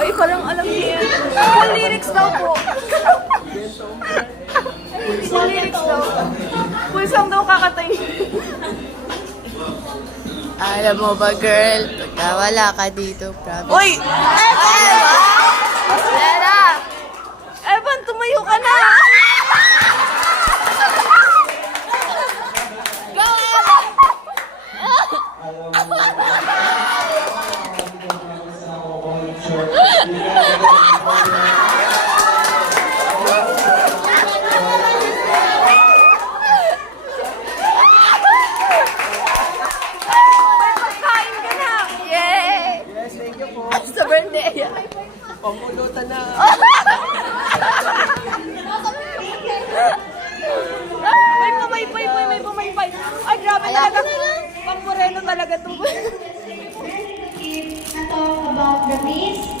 Ay, parang alam niya yan. Full lyrics daw po. Full lyrics daw. Full song daw kakatayin. Alam mo ba, girl, pagka wala ka dito, promise. Uy! Evan! Evan, tumayo ka na! Go, Evan! May pagkain ka na! Yay! Yes, thank you po. Sa birthday. Pamulutan na. May pumaypay po, may pumaypay. Ay, grabe talaga. Pang moreno talaga ito. Talk about the peace